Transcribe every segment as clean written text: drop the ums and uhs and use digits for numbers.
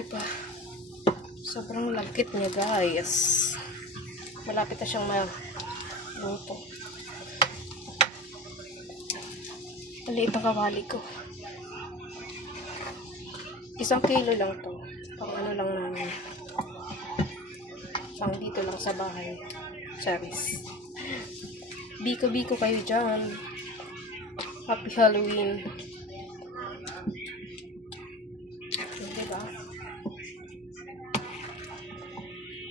Diba? Sobrang lagkit niya, guys. Malapit na siyang maluto. Maliit ang kawali ko. 1 kilo lang to. Pang ano lang namin. Pang dito lang sa bahay. Charis. Biko-biko kayo dyan. Happy Halloween. Diba?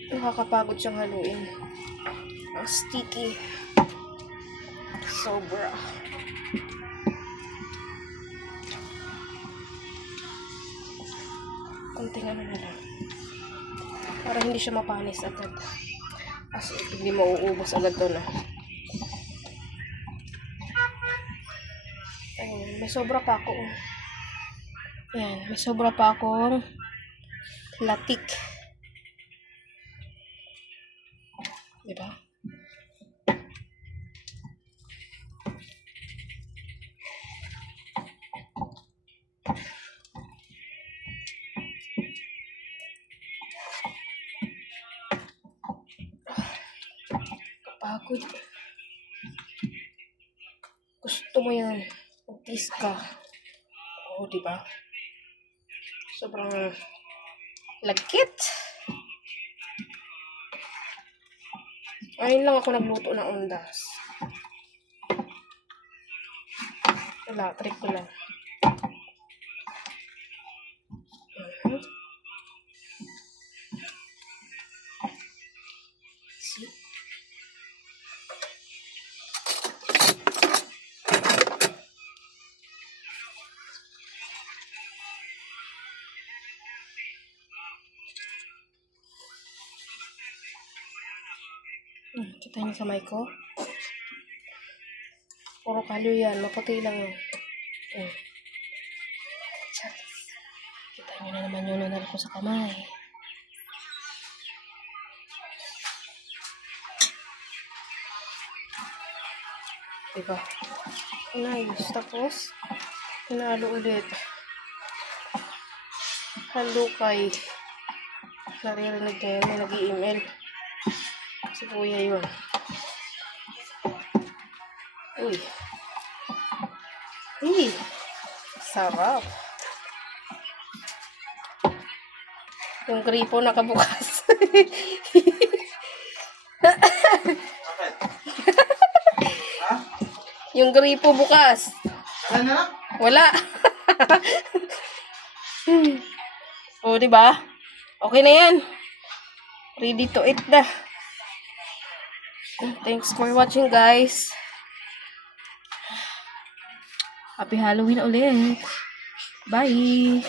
Nakakapagod siyang haluin. Ang sticky. Sobra. Kunting ano na lang. Para hindi siya mapanis agad. Kasi hindi mauubos agad to na. Ayun, may sobra pa ako. Ayan, may sobra pa akong latik. Diba? Kapagod. Gusto mo yan. Magtis ka. Oo, diba? Sobrang lagkit. Ayun lang ako nagluto ng undas. Wala, trick ko lang. See? Kita niyo sa mic ko? Puro kalo yan. Maputi lang yun. Kita niyo na naman yung nanal ko sa kamay. Diba? Inayos. Tapos, hinalo ulit. Halukay. Naririnig niya yun. May nag-i-email. Si kuya yun. Uy. Uy. Sarap. Yung gripo nakabukas. Yung gripo bukas. Ano? Wala. O, diba? Okay na yan. Ready to eat na. Thanks for watching, guys. Happy Halloween ulit. Bye.